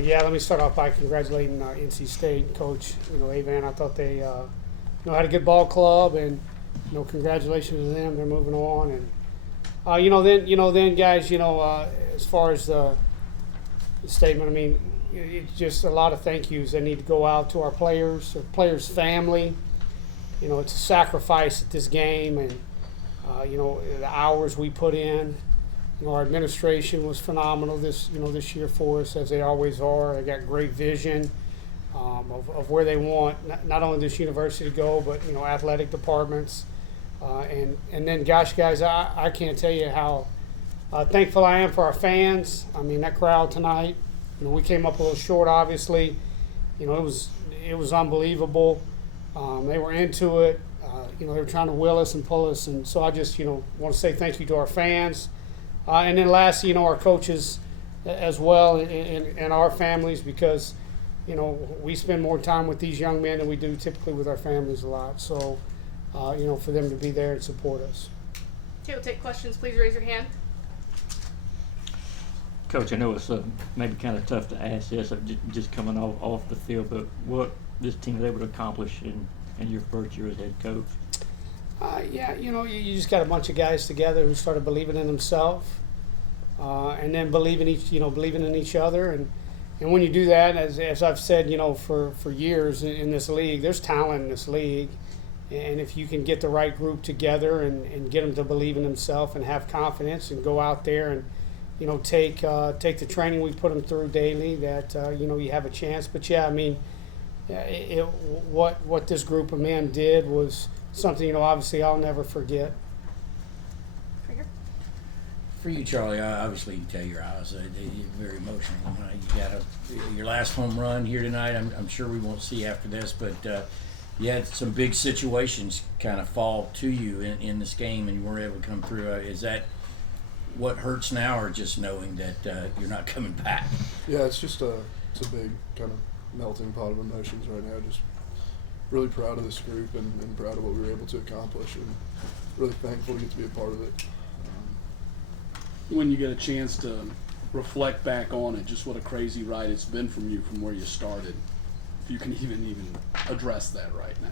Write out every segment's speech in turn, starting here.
Yeah, let me start off by congratulating NC State coach. Avan. I thought they, had a good ball club, and congratulations to them. They're moving on, and then guys, as far as the statement, I mean, it's just a lot of thank yous that need to go out to our players' family. It's a sacrifice at this game, and the hours we put in. Our administration was phenomenal this year for us, as they always are. They got great vision of where they want not only this university to go, but athletic departments. And then, gosh, guys, I can't tell you how thankful I am for our fans. I mean, that crowd tonight. We came up a little short, obviously. It was unbelievable. They were into it. They were trying to will us and pull us, and so I just want to say thank you to our fans. And then lastly, our coaches as well, and our families, because, we spend more time with these young men than we do typically with our families a lot. So, for them to be there and support us. Okay, we'll take questions. Please raise your hand. Coach, I know it's maybe kind of tough to ask this, just coming off the field, but what this team was able to accomplish in your first year as head coach? You just got a bunch of guys together who started believing in themselves, and then believing in each other, and when you do that, as I've said, for years in this league, there's talent in this league, and if you can get the right group together and get them to believe in themselves and have confidence and go out there and take the training we put them through daily, that you have a chance. But yeah, I mean, what this group of men did was something, obviously I'll never forget. For you, Charlie, obviously you can tell your eyes, you're very emotional. You got your last home run here tonight. I'm sure we won't see after this, but you had some big situations kind of fall to you in this game, and you weren't able to come through. Is that what hurts now, or just knowing that you're not coming back? Yeah, it's just it's a big kind of melting pot of emotions right now. Just really proud of this group and proud of what we were able to accomplish, and really thankful to get to be a part of it. When you get a chance to reflect back on it, just what a crazy ride it's been from where you started, if you can even address that right now.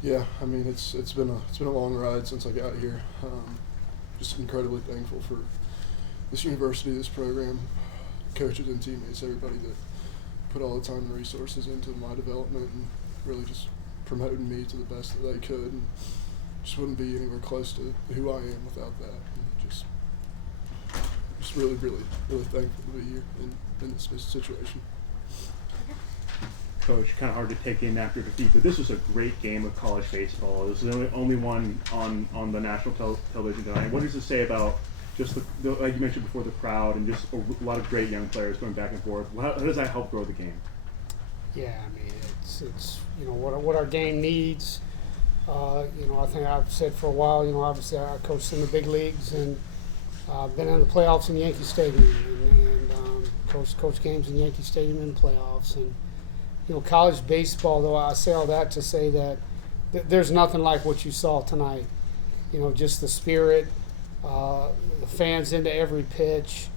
Yeah, I mean it's been a long ride since I got here. Just incredibly thankful for this university, this program, coaches and teammates, everybody that put all the time and resources into my development and really just promoting me to the best that they could, and just wouldn't be anywhere close to who I am without that. And just really, really, really thankful to be here in this situation. Coach, kind of hard to take in after defeat, but this was a great game of college baseball. This is the only one on the national television tonight. What does it say about just the like you mentioned before, the crowd and just a lot of great young players going back and forth? How does that help grow the game? Yeah, I mean, it's what our game needs. I think I've said for a while, obviously I coached in the big leagues and been in the playoffs in Yankee Stadium and coached games in Yankee Stadium in the playoffs. And college baseball, though, I say all that to say that there's nothing like what you saw tonight. Just the spirit, the fans into every pitch.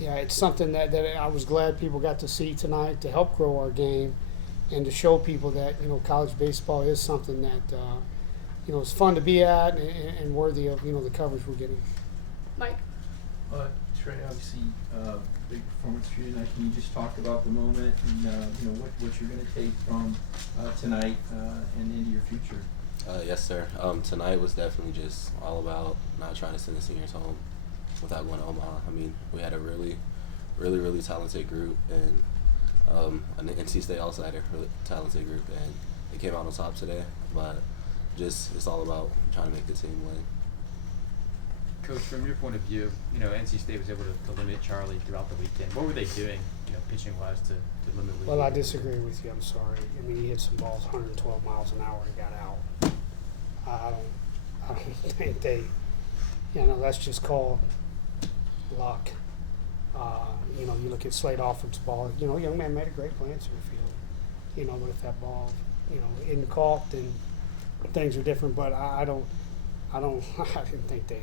It's something that I was glad people got to see tonight to help grow our game and to show people that college baseball is something that is fun to be at and worthy of the coverage we're getting. Mike. Trey, obviously, big performance for you tonight. Can you just talk about the moment and what you're going to take from tonight and into your future? Yes, sir. Tonight was definitely just all about not trying to send the seniors home without going to Omaha. I mean, we had a really, really, really talented group and an NC State outsider, really talented group, and they came out on top today. But just it's all about trying to make the team win. Coach, from your point of view, NC State was able to limit Charlie throughout the weekend. What were they doing, pitching-wise to limit Lee? Well, I disagree with you. I'm sorry. I mean, he hit some balls 112 miles an hour and got out. I don't think they, that's just called luck. You look at Slade offensive ball. Young man made a great play in center field. But if that ball, isn't caught, then things are different. But I didn't think they,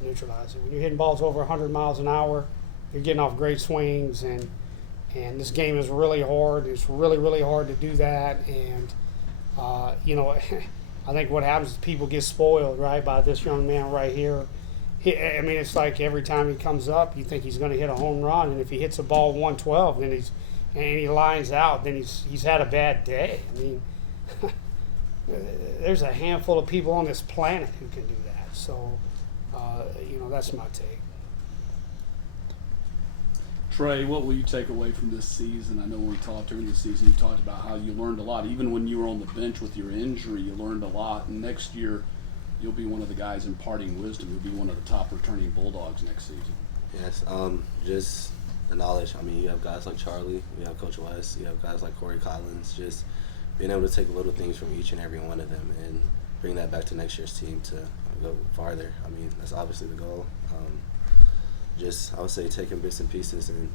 neutralized it. When you're hitting balls over 100 miles an hour, they're getting off great swings, and this game is really hard. It's really, really hard to do that, and you know, I think what happens is people get spoiled, right, by this young man right here. I mean, it's like every time he comes up, you think he's going to hit a home run, and if he hits a ball 112, then he lines out, then he's had a bad day. I mean, there's a handful of people on this planet who can do that. So, you know, that's my take. Trey, what will you take away from this season? I know when we talked during the season, you talked about how you learned a lot. Even when you were on the bench with your injury, you learned a lot. And next year, you'll be one of the guys imparting wisdom. You'll be one of the top returning Bulldogs next season. Yes, just the knowledge. I mean, you have guys like Charlie, you have Coach Wes, you have guys like Corey Collins. Just being able to take little things from each and every one of them and bring that back to next year's team to go farther. I mean, that's obviously the goal. Just, I would say, taking bits and pieces and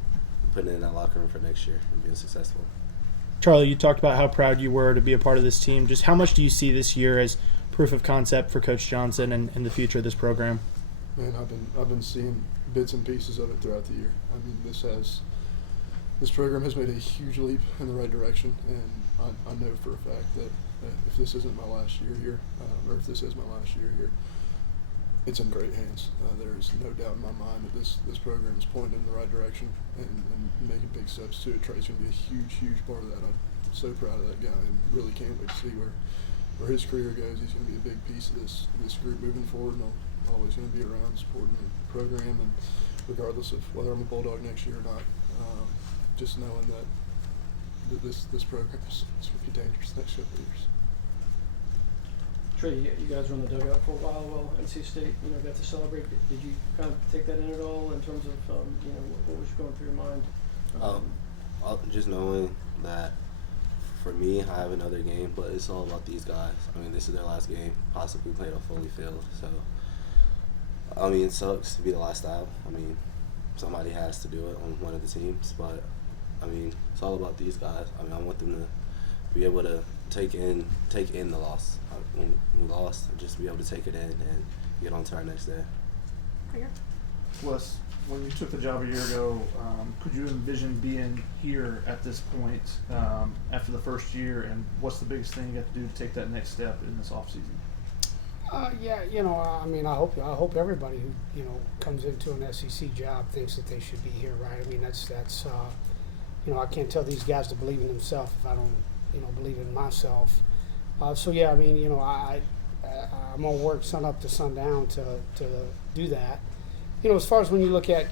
putting it in that locker room for next year and being successful. Charlie, you talked about how proud you were to be a part of this team. Just how much do you see this year as proof of concept for Coach Johnson and the future of this program? Man, I've been seeing bits and pieces of it throughout the year. I mean, this program has made a huge leap in the right direction, and I know for a fact that if this isn't my last year here, or if this is my last year here, it's in great hands. There is no doubt in my mind that this program is pointing in the right direction and making big steps to it. Trey's going to be a huge part of that. I'm so proud of that guy and really can't wait to see where his career goes. He's going to be a big piece of this group moving forward, and I'm always going to be around supporting the program, and regardless of whether I'm a Bulldog next year or not, just knowing that this program is going to be dangerous the next couple of years. Trey, you guys were in the dugout for a while. Well, NC State, got to celebrate. Did you kind of take that in at all in terms of, what was going through your mind? Just knowing that for me, I have another game, but it's all about these guys. I mean, this is their last game, possibly played on Foley Field. So, I mean, it sucks to be the last out. I mean, somebody has to do it on one of the teams, but I mean, it's all about these guys. I mean, I want them to be able to take in the loss. When we lost, just be able to take it in and get on to our next day. Right here. Wes, when you took the job a year ago, could you envision being here at this point after the first year, and what's the biggest thing you have to do to take that next step in this offseason? Yeah, I mean, I hope everybody who comes into an SEC job thinks that they should be here, right? I mean, that's I can't tell these guys to believe in themselves if I don't believe in myself. So yeah, I mean, I'm gonna work sun up to sundown to do that. As far as when you look at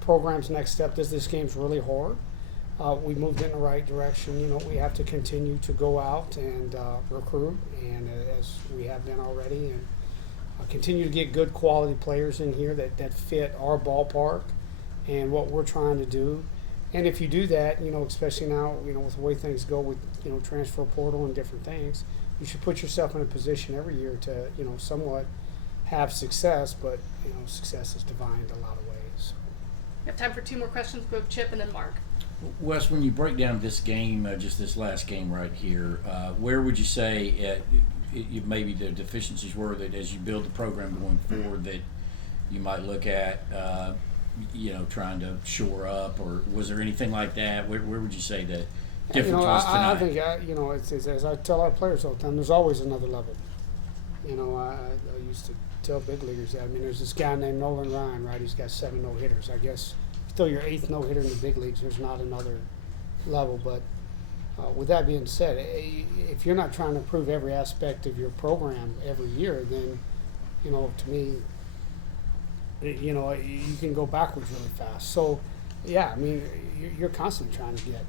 programs' next step, this game's really hard. We moved in the right direction. We have to continue to go out and recruit, and as we have been already, and continue to get good quality players in here that fit our ballpark and what we're trying to do. And if you do that, especially now, with the way things go with transfer portal and different things, you should put yourself in a position every year to somewhat have success. But success is defined a lot of ways. We have time for 2 more questions. We'll go Chip and then Mark. Wes, when you break down this game, just this last game right here, where would you say maybe the deficiencies were that as you build the program going forward that you might look at, trying to shore up, or was there anything like that? Where would you say that difference was tonight? I think, it's as I tell our players all the time, there's always another level. I used to tell big leaguers that. I mean, there's this guy named Nolan Ryan, right? He's got 7 no-hitters. I guess still your 8th no-hitter in the big leagues. There's not another level. But with that being said, if you're not trying to improve every aspect of your program every year, then, to me, you can go backwards really fast. So, yeah, I mean, you're constantly trying to get.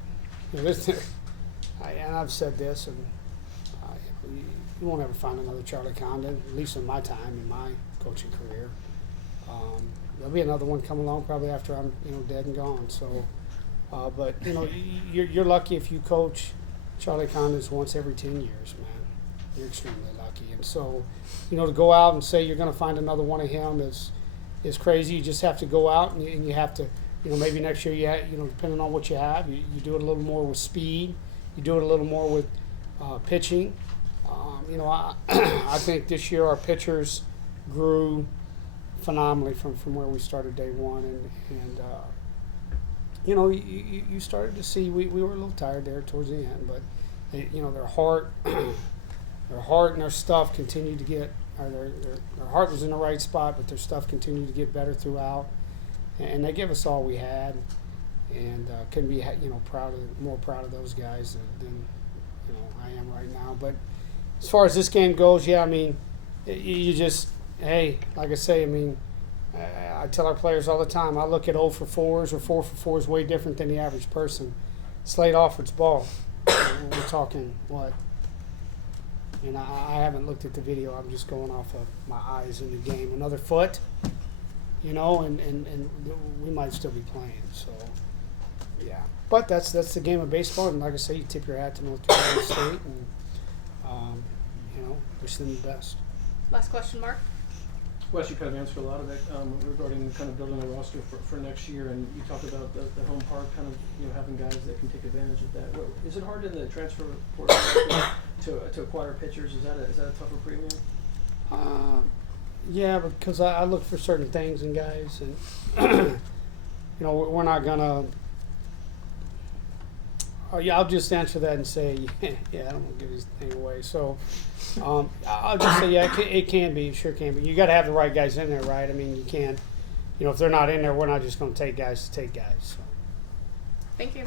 And I've said this, and you won't ever find another Charlie Condon, at least in my time, in my coaching career. There'll be another one come along probably after I'm, dead and gone. So, but you're lucky if you coach Charlie Condon's once every 10 years, man. You're extremely lucky. And so, to go out and say you're going to find another one of him is crazy. You just have to go out and you have to, maybe next year depending on what you have, you do it a little more with speed. You do it a little more with pitching. I think this year our pitchers grew phenomenally from where we started day one, and you know, you started to see we were a little tired there towards the end, but they, you know, their heart and their stuff continued to get, or their heart was in the right spot, but their stuff continued to get better throughout, and they gave us all we had, and couldn't be, you know, more proud of those guys than you know I am right now. But as far as this game goes, yeah, I mean, you just, hey, like I say, I mean, I tell our players all the time, I look at 0 for 4s or 4 for 4s way different than the average person. Slade Alford's ball, we're talking what? And I haven't looked at the video. I'm just going off of my eyes in the game. Another foot, you know, and we might still be playing. So, yeah. But that's the game of baseball. And like I say, you tip your hat to North Carolina State, and you know, wish them the best. Last question, Mark. Wes, you kind of answered a lot of it regarding kind of building a roster for next year, and you talked about the home park, kind of, you know, having guys that can take advantage of that. Is it hard in the transfer portal to acquire pitchers? Is that a tougher premium? Yeah, because I look for certain things in guys, and you know, we're not gonna. Yeah, I'll just answer that and say, yeah, I don't want to give this thing away. So, I'll just say, yeah, it can be, sure can be. You got to have the right guys in there, right? I mean, you can't, you know, if they're not in there, we're not just going to take guys to take guys. So. Thank you.